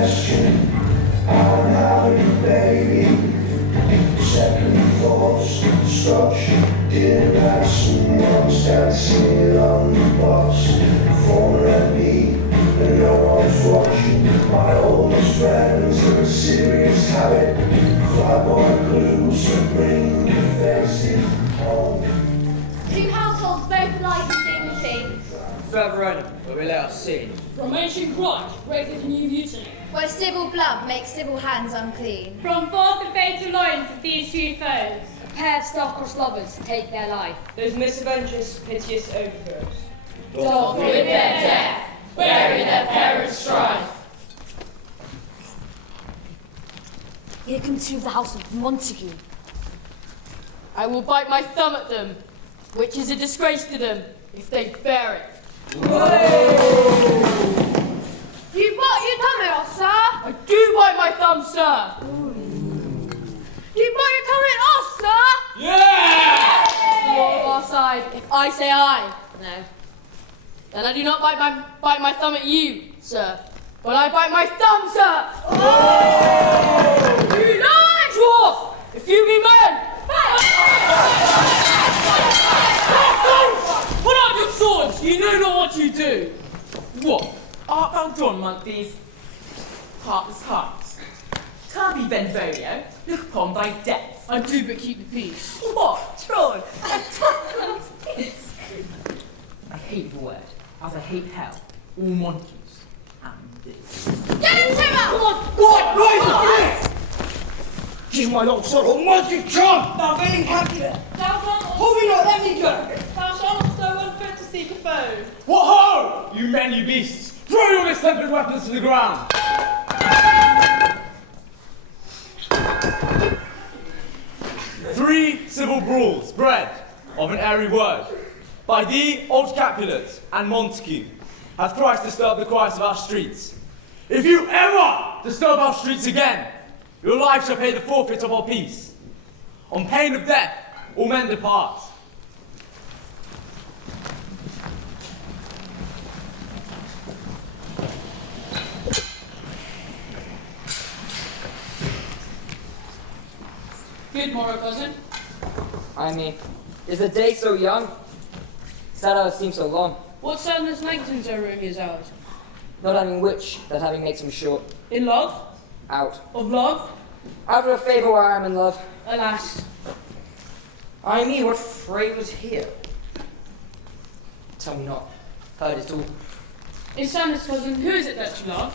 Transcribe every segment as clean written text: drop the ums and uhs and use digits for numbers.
suggestion. I'm having a baby. Second thoughts, scotch, dinner at someone's dancing on the bus. Phone at me, and no one's watching. My oldest friends are a serious habit. Flyboy blues, so bring the faces home. Two households both alike in dignity. Further on, where we let us see. From ancient grudge, breaketh a new mutiny. Where civil blood makes civil hands unclean. From forth the fatal loins of these two foes. A pair of star-crossed lovers take their life. Those misadventures, piteous overthrows. Doth with their death, bury their parents' strife. Here come two of the house of Montague. I will bite my thumb at them, which is a disgrace to them if they bear it. You bite your thumb at us, sir? I do bite my thumb, sir. You bite your thumb at us, sir? Yeah! You're on our side if I say I. No. Then I do not bite my thumb at you, sir. But I bite my thumb, sir. Oh! You lie! Dwarf! If you be men! Put up your swords! You know not what you do. What? Art thou John Monteith's heartless hearts? Turn thee Benvolio, look upon thy death. I do but keep the peace. What, Troy? I hate the word, as I hate hell, all monkeys, and this. Get him, Timber! Come on! What? Right at Give my long sword, oh monkey, John! Thou vain Capulet! Thou shalt Hold me not, let me go! Thou shalt not so unfit to seek a foe. What ho! You men, you beasts! Throw your mistempered weapons to the ground! 3 civil brawls bred of an airy word by thee, old Capulet, and Montague, have thrice disturbed the quiet of our streets. If you ever disturb our streets again, your lives shall pay the forfeit of our peace. On pain of death, all men depart. Good morrow, cousin. I mean, is the day so young? Sad how it seems so long. What sadness lengthens our Romeo's hours? Not having which, that having makes him short. In love? Out. Of love? Out of a favour where I am in love. Alas. I mean, what fray was here? Tell me not. Heard it all. In sadness, cousin, who is it that you love?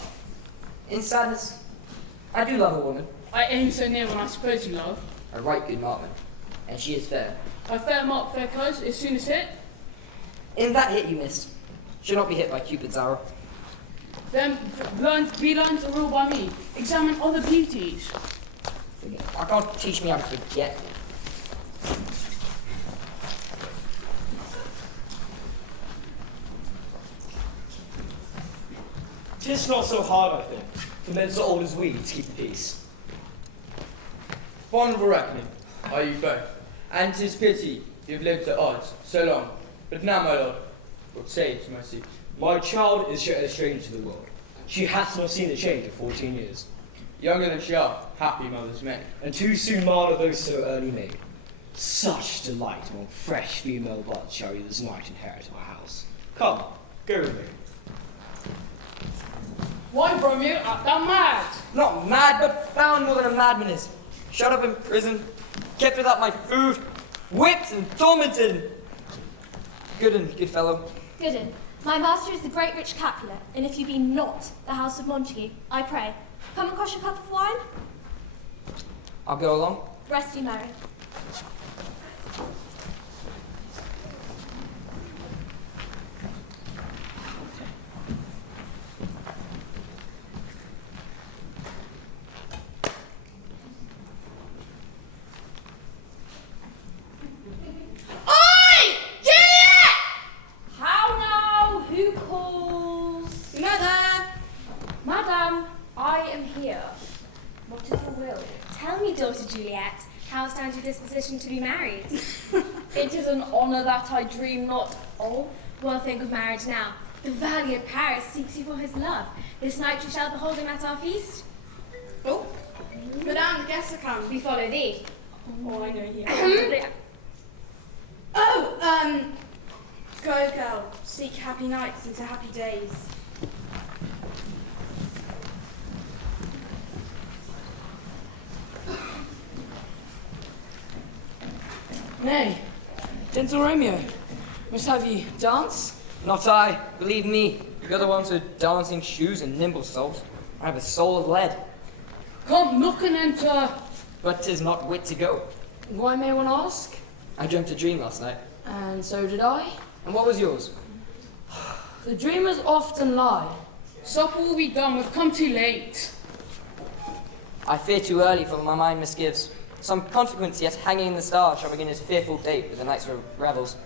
In sadness, I do love a woman. I aim so near when I suppose you love. A right good marksman. And she is fair. I fair mark, fair close, as soon as hit. In that hit you miss. Should not be hit by Cupid's arrow. Then be learned to rule by me. Examine other beauties. I can't teach me how to forget. 'Tis not so hard, I think, for men so old as we to keep the peace. Fond of a reckoning are you both, and 'tis pity you've lived at odds so long. But now, my lord, what say you to mercy? My child is yet a stranger to the world. She hath not seen the change of 14 years. Younger than she are, happy mothers make. And too soon marred are those so early made. Such delight among fresh female buds shall you this night inherit my house. Come, go with me. Why, Romeo, art thou mad? Not mad, but bound more than a madman is. Shut up in prison, kept without my food, whipped and tormented. Good fellow. Gooden, my master is the great rich Capulet, and if you be not the house of Montague, I pray, come and crush a cup of wine. I'll go along. Rest ye merry. Daughter Juliet, how stands your disposition to be married? It is an honour that I dream not of. Well, think of marriage now. The valiant Paris seeks you for his love. This night you shall behold him at our feast. Oh, Madame, the guests are come. We follow thee. Oh, I know you. Go, girl. Seek happy nights into happy days. Nay, gentle Romeo, must have ye dance? Not I, believe me. You're the ones with dancing shoes and nimble souls. I have a soul of lead. Come, look and enter. But 'tis not wit to go. Why may one ask? I dreamt a dream last night. And so did I. And what was yours? The dreamers often lie. Supper will be done, we've come too late. I fear too early, for my mind misgives. Some consequence yet hanging in the stars shall begin his fearful date with the night's revels.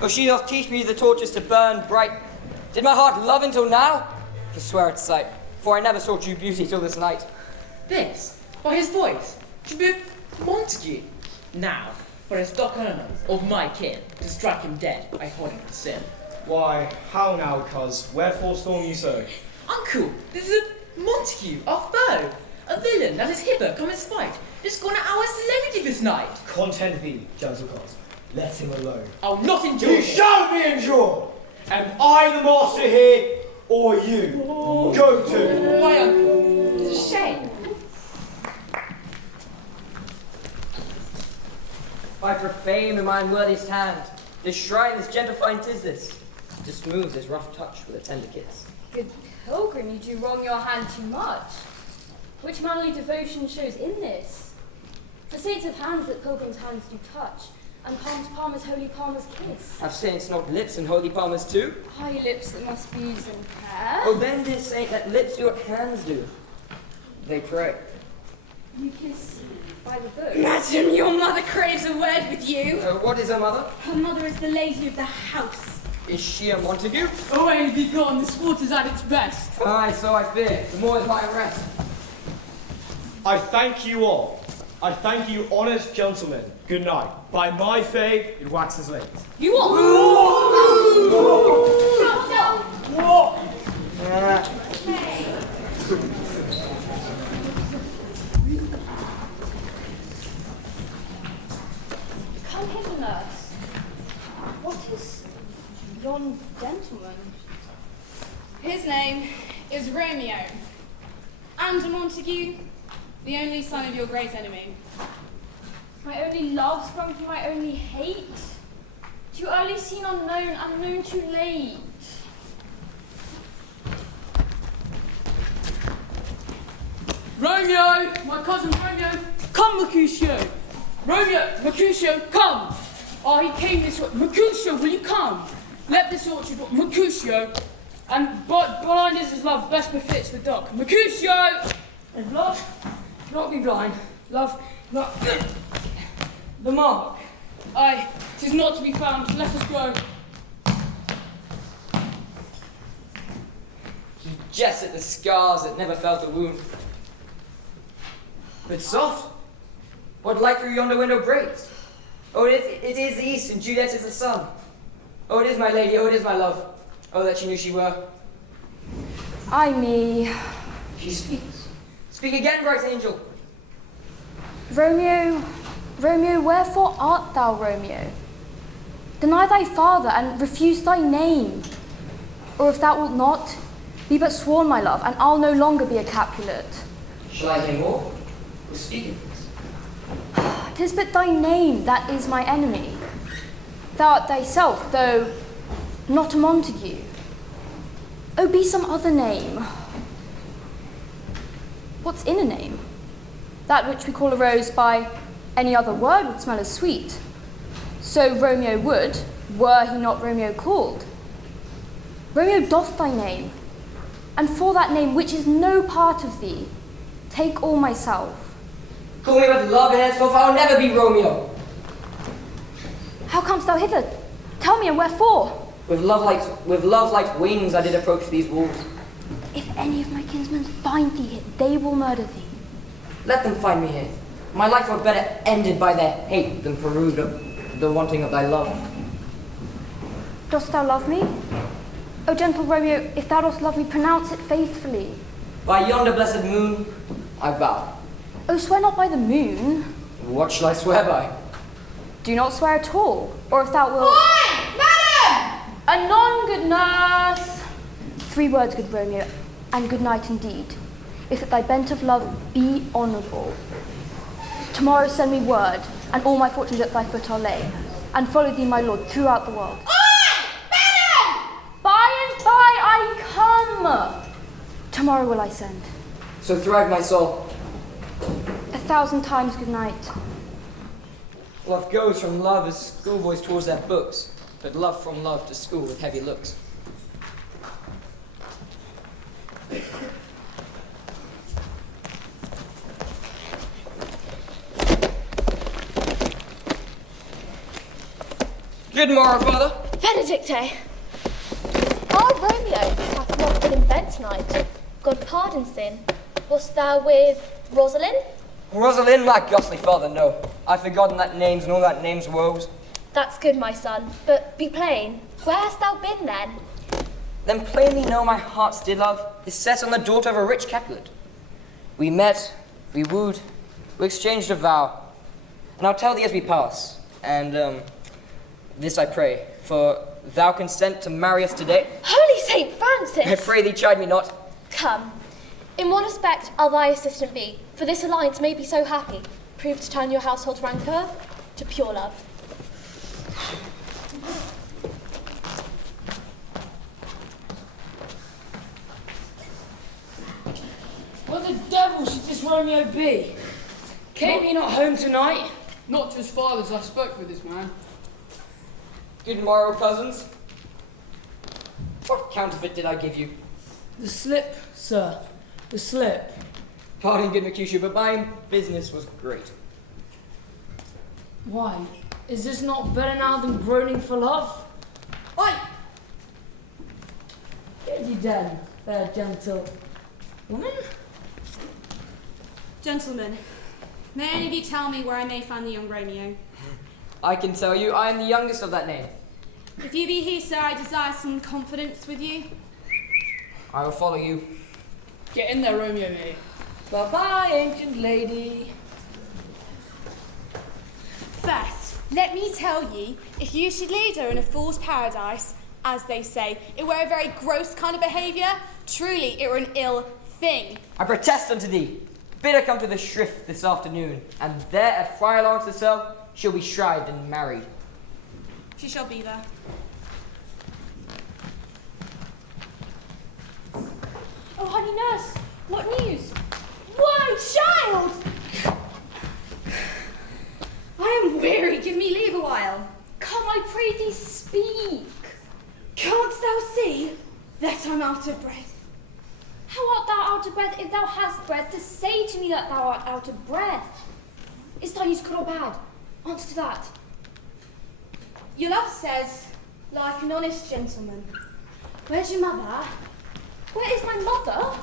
For she doth teach me the torches to burn bright. Did my heart love until now? For swear at sight, for I never saw true beauty till this night. This, by his voice, should be a Montague. Now, for his dark enemies of my kin, to strike him dead, I hold him to sin. Why, how now, cuz? Wherefore storm you so? Uncle, this is a Montague, our foe. A villain that is hither come in spite. Just gone at our solemnity this night. Content thee, gentle cuz. Let him alone. I'll not endure You it. shall be endured! Am I the master here, or you? Go to. My uncle, it's a shame. By profane in my unworthiest hand, this shrine, this gentle fine 'tis this, to smooth this rough touch with a tender kiss. Good pilgrim, you do wrong your hand too much. Which manly devotion shows in this? For saints have hands that pilgrims' hands do touch, and palm to palm as holy palmers kiss. Have saints not lips and holy palmers too? High lips that must be used in prayer. Oh, then, dear saint, let lips do what hands do. They pray. You kiss by the book. Madam, your mother craves a word with you. What is her mother? Her mother is the lady of the house. Is she a Montague? Away be gone, the sport is at its best. Aye, so I fear. The more is my arrest. I thank you all. I thank you, honest gentlemen. Good night. By my faith, it waxes late. You what? Come hither, nurse. What is yon gentleman? His name is Romeo. And a Montague, the only son of your great enemy. My only love sprung from my only hate. Too early seen unknown, unknown too late. Romeo, my cousin Romeo, come, Mercutio. Romeo, Mercutio, come. Oh, he came this way. Mercutio, will you come? Let this orchard, Mercutio. And blind is his love, best befits the dock. Mercutio! And love, not be blind. Love, not the mark. Aye, 'tis not to be found. Let us go. He jests at the scars that never felt a wound. But soft, what light through yonder window breaks? Oh, it is the east, and Juliet is the sun. Oh, it is my lady, oh, it is my love. Oh, that she knew she were. Ay me. She speaks. Speak again, bright angel. Romeo, Romeo, wherefore art thou, Romeo? Deny thy father and refuse thy name. Or if thou wilt not, be but sworn, my love, and I'll no longer be a Capulet. Shall I hear more? Or speak in this? 'tis but thy name that is my enemy. Thou art thyself, though not a Montague. Oh, be some other name. What's in a name? That which we call a rose by any other word would smell as sweet. So Romeo would, were he not Romeo called. Romeo doth thy name, and for that name which is no part of thee, take all myself. Call me with love, and henceforth I will never be Romeo. How comest thou hither? Tell me, and wherefore? With love like wings I did approach these walls. If any of my kinsmen find thee here, they will murder thee. Let them find me here. My life were better ended by their hate than perused of the wanting of thy love. Dost thou love me? O gentle Romeo, if thou dost love me, pronounce it faithfully. By yonder blessed moon, I vow. Oh, swear not by the moon. What shall I swear by? Do not swear at all, or if thou wilt... Oi, madam! Anon, good nurse! 3 words, good Romeo, and good night indeed, if that thy bent of love be honourable. Tomorrow send me word, and all my fortunes at thy foot I'll lay, and follow thee, my lord, throughout the world. Oi, madam! By and by I come! Tomorrow will I send. So thrive my soul. 1,000 times good night. Love goes from love as schoolboys towards their books, but love from love to school with heavy looks. Good morrow, father. Benedicte! Our Romeo hath not been in bed tonight. God pardon sin. Wast thou with Rosalind? Rosalind, my ghastly father, no. I've forgotten that name's and all that name's woes. That's good, my son. But be plain, where hast thou been then? Then plainly know my heart's dear love is set on the daughter of a rich Capulet. We met, we wooed, we exchanged a vow. And I'll tell thee as we pass, and this I pray, for thou consent to marry us today. Holy St. Francis! I pray thee chide me not. Come. In one aspect I'll thy assistant be, for this alliance may be so happy, prove to turn your household rancour to pure love. What the devil should this Romeo be? Came he not home tonight? Not to his father's, I spoke with this man. Good morrow, cousins. What counterfeit did I give you? The slip, sir. The slip. Pardon, good Mercutio, but my business was great. Why? Is this not better now than groaning for love? Oi! Get ye then, fair gentle woman? Gentlemen, may any of you tell me where I may find the young Romeo? I can tell you, I am the youngest of that name. If you be here, sir, I desire some confidence with you. I will follow you. Get in there, Romeo, me. Bye-bye, ancient lady. First, let me tell ye, if you should lead her in a fool's paradise, as they say, it were a very gross kind of behaviour. Truly, it were an ill thing. I protest unto thee. Bid her come to the shrift this afternoon, and there at Friar Lawrence's cell she'll be shrived and married. She shall be there. Oh, honey nurse, what news? Why, child! I am weary, give me leave a while. Come, I pray thee, speak. Canst thou see that I'm out of breath? How art thou out of breath if thou hast breath to say to me that thou art out of breath? Is thy news good or bad? Answer to that. Your love says, like an honest gentleman. Where's your mother? Where is my mother?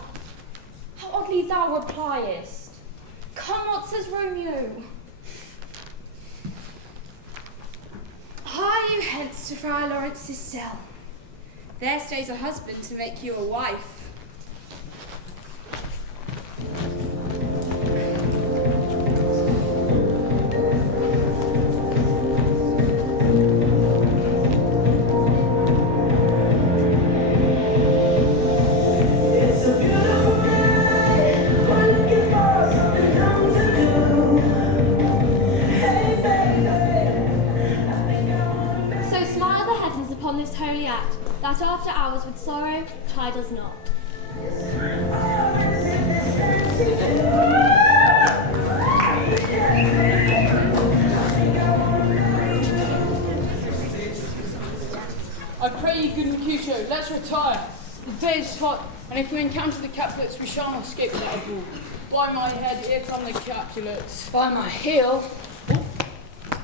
How oddly thou repliest. Come, what says Romeo? Hie you hence to Friar Lawrence's cell. There stays a husband to make you a wife. upon this holy act, that after hours with sorrow, try does not. I pray you, good Mercutio, let's retire. The day is hot, and if we encounter the Capulets, we shall not escape that rule. By my head, here come the Capulets. By my heel,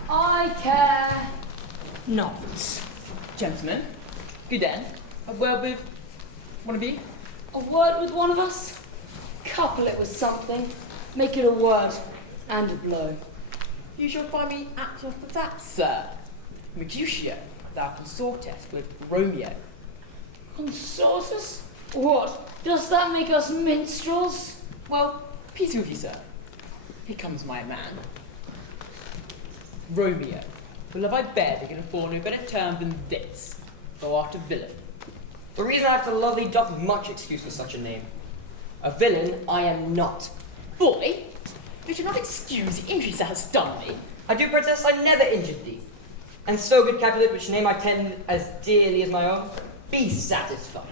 I care not. Gentlemen, good end. A word with one of you? A word with one of us? Couple it with something. Make it a word and a blow. You shall find me at just that, sir. Mercutio, thou consortest with Romeo. Consortus? What? Does that make us minstrels? Well, peace with you, sir. Here comes my man. Romeo, for love I bear thee can afford no better term than this. Thou art a villain. The reason I have to love thee doth much excuse for such a name. A villain I am not. Boy, you should not excuse the injuries thou hast done me. I do protest I never injured thee. And so, good Capulet, which name I tend as dearly as my own, be satisfied.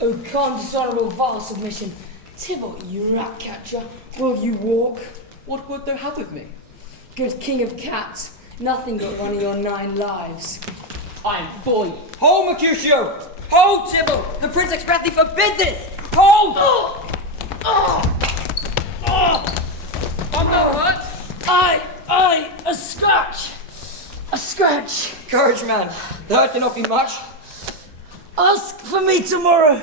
O calm, dishonourable, vile submission. Tybalt, you rat catcher, will you walk? What would thou have with me? Good king of cats, nothing but one of your 9 lives. I am for you. Hold, Mercutio! Hold, Tybalt! The Prince expressly forbid this! Hold! I'm no hurt. A scratch. A scratch. Courage, man. The hurt cannot be much. Ask for me tomorrow,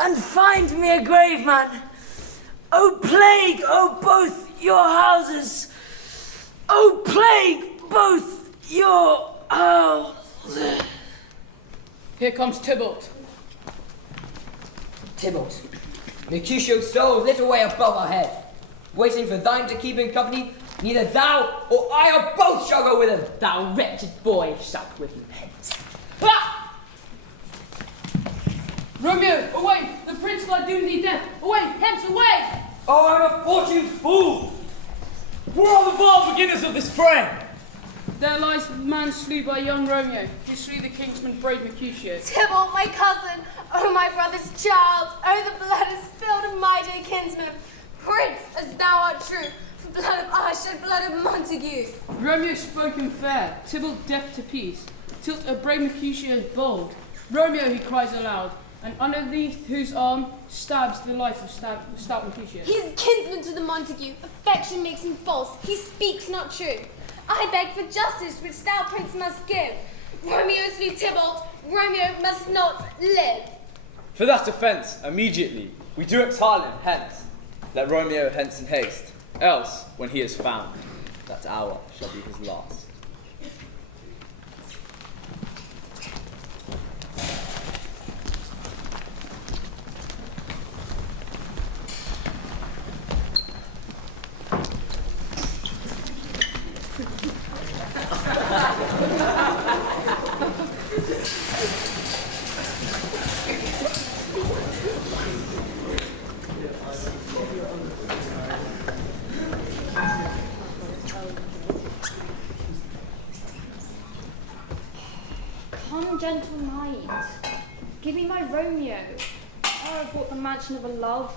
and find me a grave, man. O plague, O both your houses. O plague, both your houses. Here comes Tybalt. Tybalt, Mercutio's soul lit away above our head. Waiting for thine to keep him company, neither thou or I or both shall go with him. Thou wretched boy shalt with him hence. Ah! Romeo, away! The prince will doom thee death! Away, hence, away! Oh, I'm a fortune's fool! Where are the vile beginners of this fray? There lies the man slew by young Romeo, who slew the kingsman brave Mercutio. Tybalt, my cousin, oh my brother's child, oh the blood is spilled of my dear kinsman. Prince, as thou art true, for blood of I shed blood of Montague. Romeo spoken fair, Tybalt deaf to peace. Tilt a brave Mercutio is bold. Romeo, he cries aloud, and underneath whose arm stabs the life of stout Mercutio. He is kinsman to the Montague. Affection makes him false. He speaks not true. I beg for justice which thou, prince, must give. Romeo slew Tybalt. Romeo must not live. For that offence, immediately, we do exile him hence. Let Romeo hence in haste, else, when he is found, that hour shall be his last. Come, gentle knight, give me my Romeo. I have bought the mansion of a love,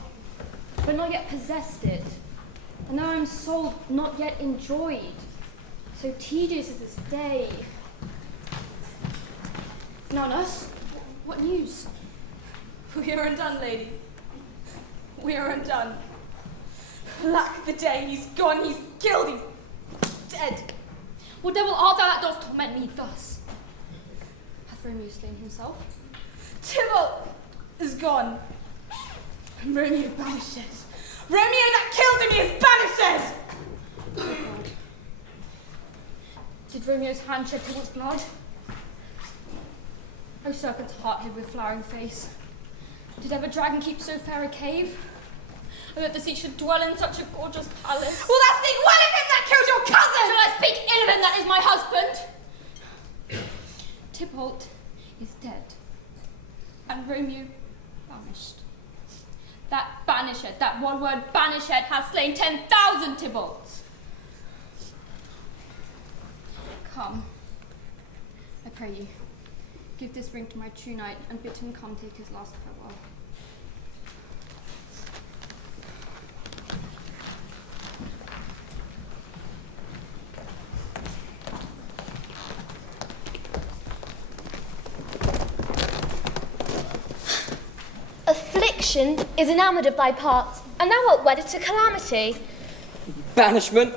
but not yet possessed it. And now I'm sold, not yet enjoyed. So tedious is this day. Now, nurse, what news? We are undone, lady. We are undone. Lack the day, he's gone, he's killed, he's dead. What devil art thou that dost torment me thus? Hath Romeo slain himself? Tybalt is gone. And Romeo banished. Romeo that killed him is banished! Did Romeo's hand shed Tybalt's blood? O serpent's heart hid with flowering face, did ever dragon keep so fair a cave? Oh, that the sea should dwell in such a gorgeous palace. Will thou speak well of him that killed your cousin? Shall I speak ill of him that is my husband? Tybalt is dead, and Romeo banished. That banished, that one word banished, has slain 10,000 Tybalts. Come, I pray you, give this ring to my true knight and bid him come take his last farewell. Affliction is enamoured of thy parts, and thou art wedded to calamity. Banishment?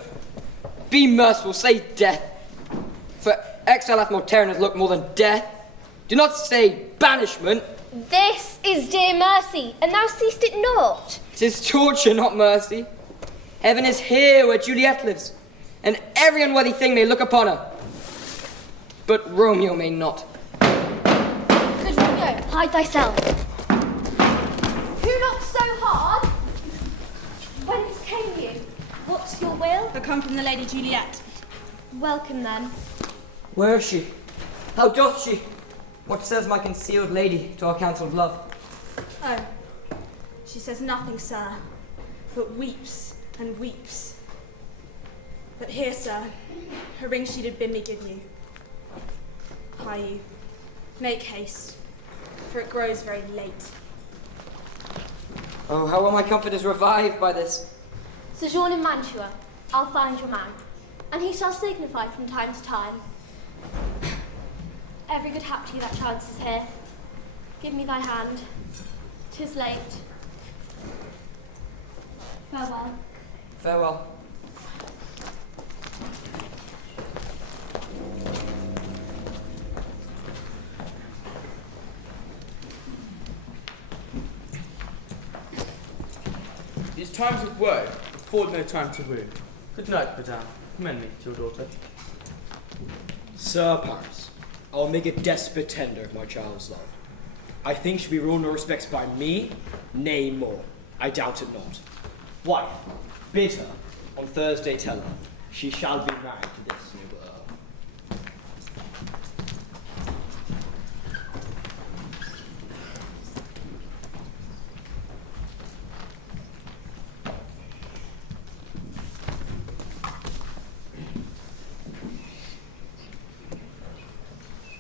Be merciful, say death. For exile hath more tyrannous look more than death. Do not say banishment. This is dear mercy, and thou seest it not. 'Tis torture, not mercy. Heaven is here where Juliet lives, and every unworthy thing may look upon her. But Romeo may not. Good Romeo, hide thyself. Who knocks so hard? Whence came you? What's your will? I come from the Lady Juliet. Welcome then. Where is she? How doth she? What says my concealed lady to our counselled love? Oh, she says nothing, sir, but weeps and weeps. But here, sir, her ring she did bid me give you. Hie you, make haste, for it grows very late. Oh, how will my comfort is revived by this. Sojourn in Mantua. I'll find your man, and he shall signify from time to time. Every good hap to you that chance is here. Give me thy hand. 'Tis late. Farewell. Farewell. These times of woe afford no time to woo. Good night, madame. Commend me to your daughter. Sir Paris, I will make a desperate tender of my child's love. I think she'll be ruled no respects by me, nay more. I doubt it not. Wife, bid her, on Thursday tell her, she shall be married to this new earl.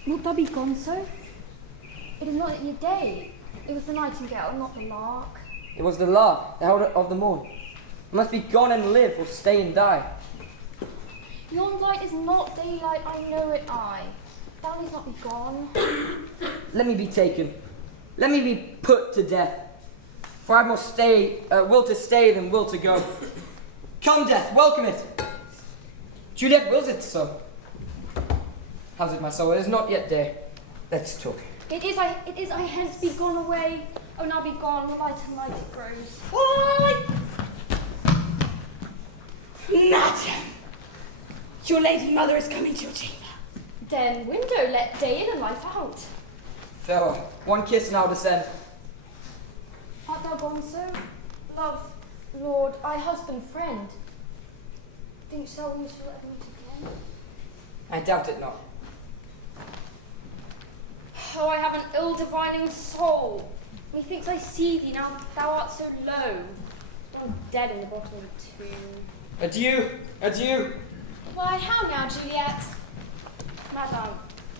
Wilt thou be gone so? It is not yet your day. It was the nightingale, not the lark. It was the lark, the herald of the morn. I must be gone and live, or stay and die. Yon light is not daylight, I know it I. Thou needs not be gone. Let me be taken. Let me be put to death. For I have more will to stay than will to go. Come, death, welcome it. Juliet wills it so. How's it, my soul? It is not yet day. Let's talk. It is I hence be gone away. Oh, now be gone, the light and light it grows. Why? Madam, your lady mother is coming to your chamber. Then window, let day in and life out. Farewell. One kiss and I'll descend. Art thou gone so? Love, lord, I husband, friend. Thinkst thou we shall ever meet again? I doubt it not. Oh, I have an ill-divining soul. Methinks I see thee now thou art so low. Well, dead in the bottom of the tomb. Adieu, adieu. Why, how now, Juliet? Madame,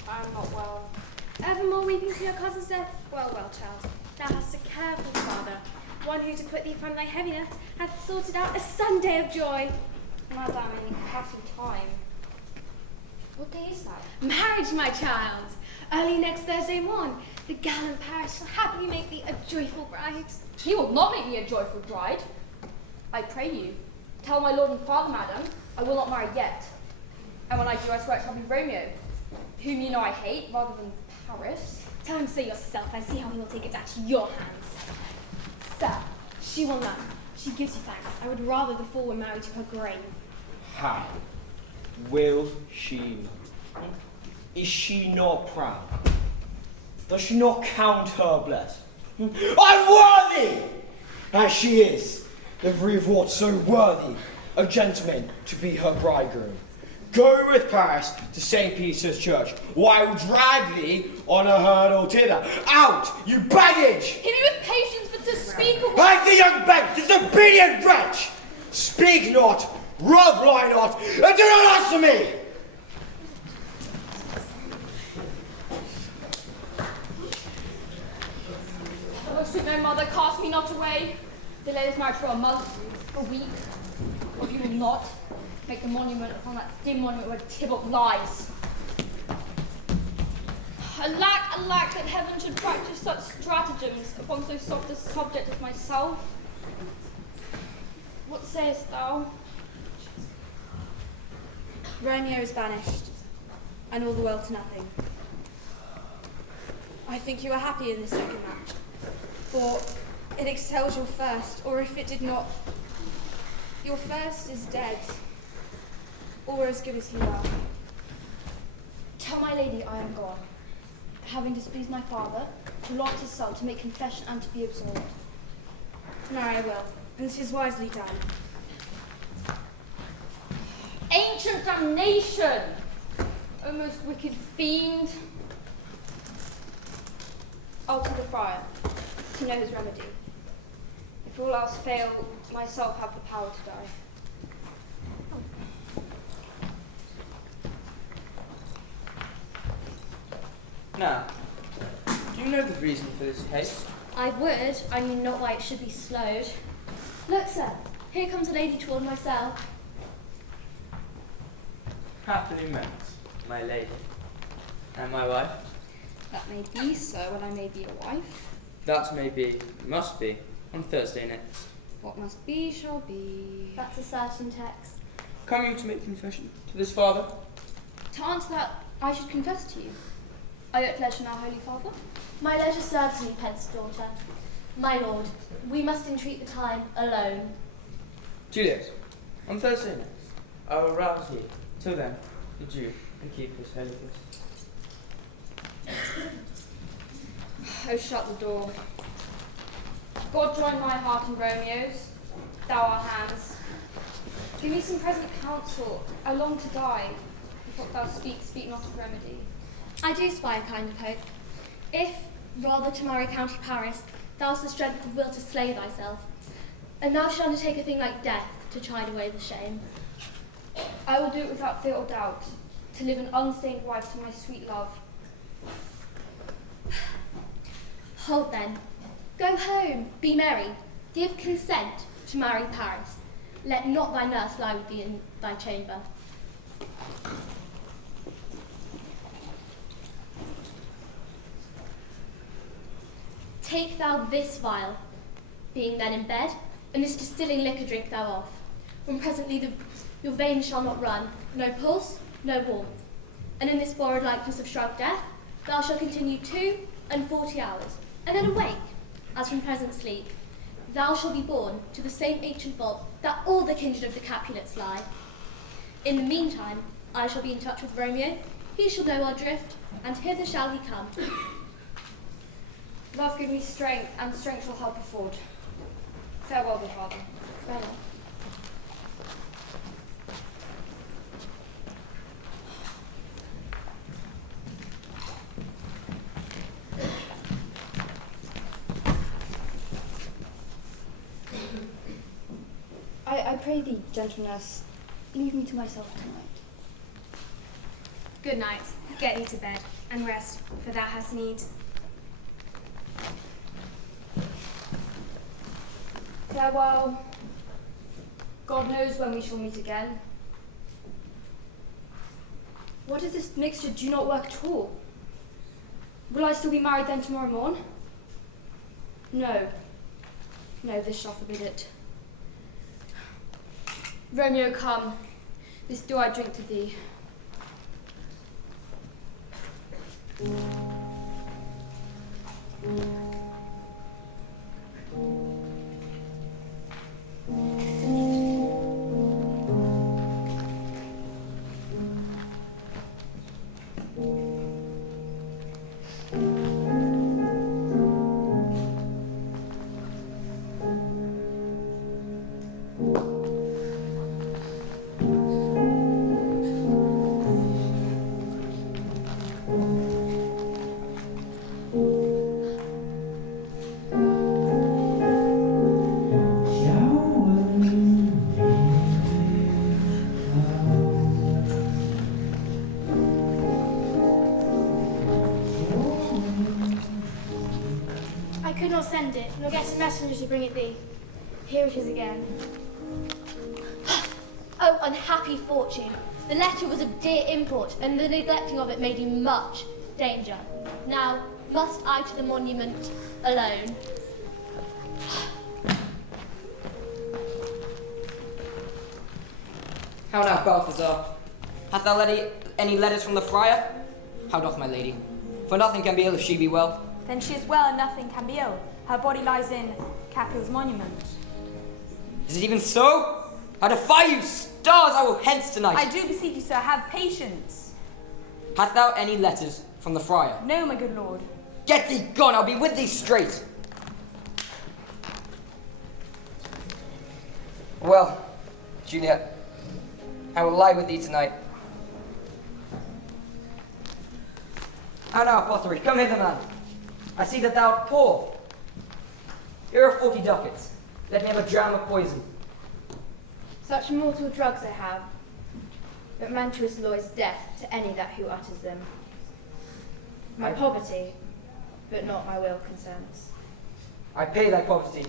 I am not well. Evermore weeping for your cousin's death? Well, well, child, thou hast a careful father, one who to put thee from thy heaviness hath sorted out a Sunday of joy. Madame, in passing time. What day is that? Marriage, my child. Early next Thursday morn, the gallant Paris shall happily make thee a joyful bride. He will not make me a joyful bride. I pray you, tell my lord and father, madam, I will not marry yet. And when I do, I swear it shall be Romeo, whom you know I hate, rather than Paris. Tell him so yourself and see how he will take it out of your hands. Sir, she will none. She gives you thanks. I would rather the fool were married to her grave. How will she know? Is she not proud? Does she not count her blessed? Unworthy as she is, the reward so worthy a gentleman to be her bridegroom. Go with Paris to St. Peter's Church, or I will drag thee on a hurdle thither. Out, you baggage! Hear me with patience, but to speak of Like the young beggar, disobedient wretch! Speak not, reply not, and do not answer me! mother, cast me not away. Delay this marriage for a month, a week, or you will not make the monument upon that dim monument where Tybalt lies. Alack, that heaven should practice such stratagems upon so soft a subject as myself. What sayest thou? Romeo is banished, and all the world to nothing. I think you are happy in this second match, for it excels your first, or if it did not, your first is dead, or as good as he are. Tell my lady I am gone, having displeased my father, to launch his son to make confession and to be absolved. Marry I will, and 'tis wisely done. Ancient damnation! O most wicked fiend! I'll to the friar, to know his remedy. If all else fail, myself have the power to die. Now, do you know the reason for this haste? I would, I mean not why it should be slowed. Look, sir, here comes a lady toward my cell. Happily met, my lady. And my wife? That may be so, and I may be a wife. That may be, must be, on Thursday next. What must be shall be. That's a certain text. Come you to make confession to this father? To answer that, I should confess to you. Are you at leisure now, Holy Father? My leisure serves me, Pence daughter. My lord, we must entreat the time alone. Juliet, on Thursday next, I will rouse thee. Till then, adieu, and keep this holy kiss. Oh, shut the door. God join my heart and Romeo's, thou our hands. Give me some present counsel, I long to die. If what thou speak not of remedy. I do spy a kind of hope. If, rather to marry County Paris, thou hast the strength of will to slay thyself, and thou shalt undertake a thing like death to chide away the shame. I will do it without fear or doubt, to live an unstained wife to my sweet love. Hold then. Go home, be merry, give consent to marry Paris. Let not thy nurse lie with thee in thy chamber. Take thou this vial, being then in bed, and this distilling liquor drink thou off. When presently your veins shall not run, no pulse, no warmth. And in this borrowed likeness of shrunk death, thou shalt continue 42 hours, and then awake, as from present sleep. Thou shalt be born to the same ancient vault that all the kindred of the Capulets lie. In the meantime, I shall be in touch with Romeo, he shall know our drift, and hither shall he come. Love give me strength, and strength shall help afford. Farewell, good father. Farewell. I pray thee, gentle nurse, leave me to myself tonight. Good night. Get thee to bed, and rest, for thou hast need. Farewell. God knows when we shall meet again. What if this mixture do not work at all? Will I still be married then tomorrow morn? No. No, this shall forbid it. Romeo, come. This do I drink to thee. could not send it, nor get a messenger to bring it thee. Here it is again. Oh, unhappy fortune! The letter was of dear import, and the neglecting of it made you much danger. Now, must I to the monument alone? How now, Balthazar? Hast thou any letters from the friar? How doth my lady? For nothing can be ill if she be well. Then she is well and nothing can be ill. Her body lies in Capul's monument. Is it even so? I defy you, stars! I will hence tonight. I do beseech you, sir, have patience. Hast thou any letters from the friar? No, my good lord. Get thee gone, I'll be with thee straight. Well, Juliet, I will lie with thee tonight. How now, Apothecary, come hither, man. I see that thou art poor. Here are 40 ducats. Let me have a dram of poison. Such mortal drugs I have, but Mantua's law is death to any that who utters them. My poverty, but not my will concerns. I pay thy poverty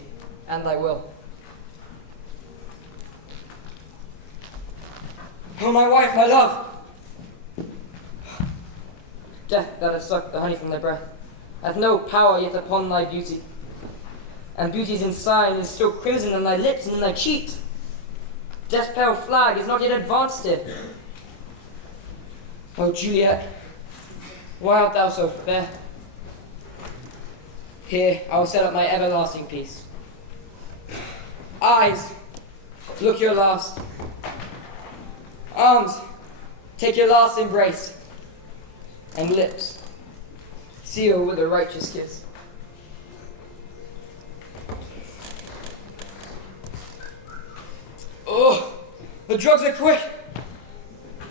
and thy will. Oh, my wife, my love! Death that has sucked the honey from thy breath hath no power yet upon thy beauty. And beauty's ensign is still crimson in thy lips and in thy cheeks. Death's pale flag is not yet advanced here. Oh, Juliet, why art thou so fair? Here I will set up my everlasting peace. Eyes, look your last. Arms, take your last embrace. And lips, seal with a righteous kiss. Oh, the drugs are quick.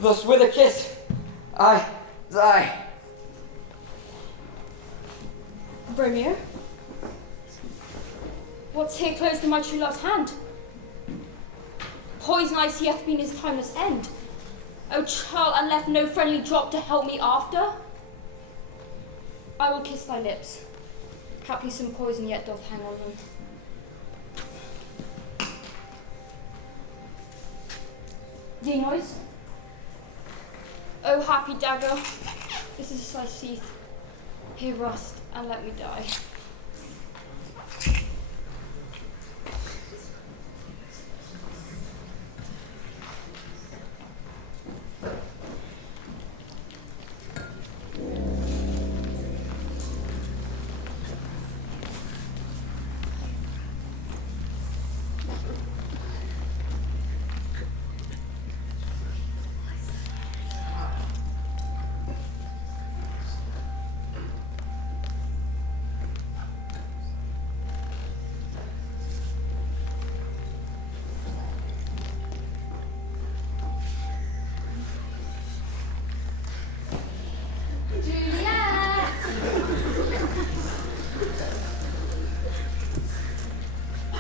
Thus with a kiss, I die. Romeo? What's here close to my true love's hand? Poison I see hath been his timeless end. O child, and left no friendly drop to help me after? I will kiss thy lips. Haply some poison yet doth hang on them. Denoise? O happy dagger, this is thy sheath. Here rust, and let me die.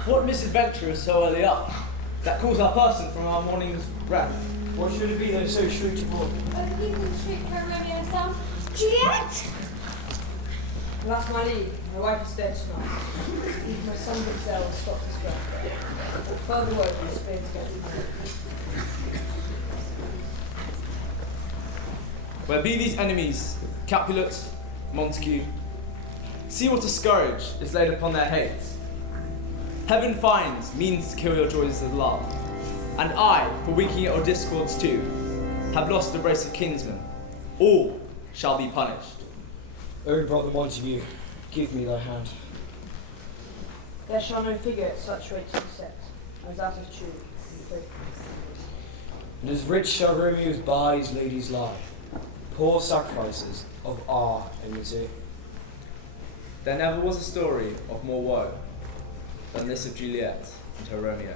What misadventure is so early up that calls our person from our morning's rest? What should it be that is so shrewd to board? Oh, you can treat her Romeo and son. Juliet! Alas, my lady, my wife is dead tonight. Even my son Excel has stopped his breath. Further word from Spain to get Where be these enemies, Capulet, Montague? See what a scourge is laid upon their heads. Heaven finds means to kill your joys of love, and I, for winking at your discords too, have lost a brace of kinsmen. All shall be punished. O brother Montague, give me thy hand. There shall no figure at such rates be set, as that is true. And as rich shall Romeo's bodies ladies lie, poor sacrifices of our enmity. There never was a story of more woe than this of Juliet and her Romeo.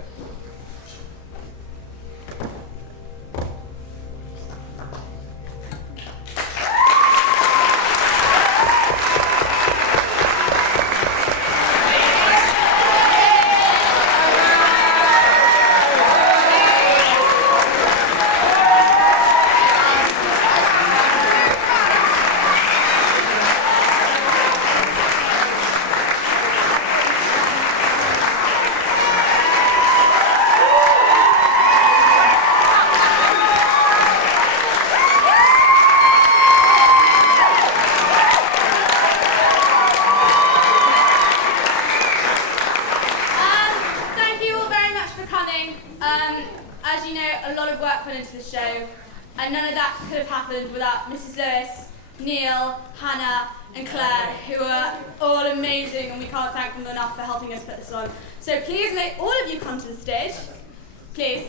And none of that could have happened without Mrs. Lewis, Neil, Hannah, and Claire, who are all amazing, and we can't thank them enough for helping us put this on. So please may all of you come to the stage. Please.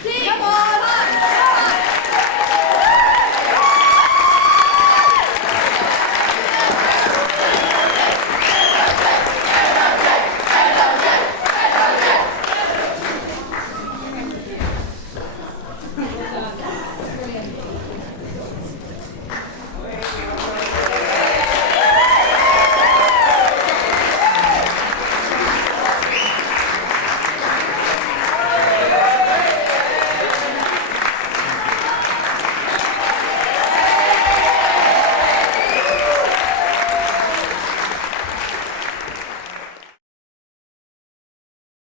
Please. Come on.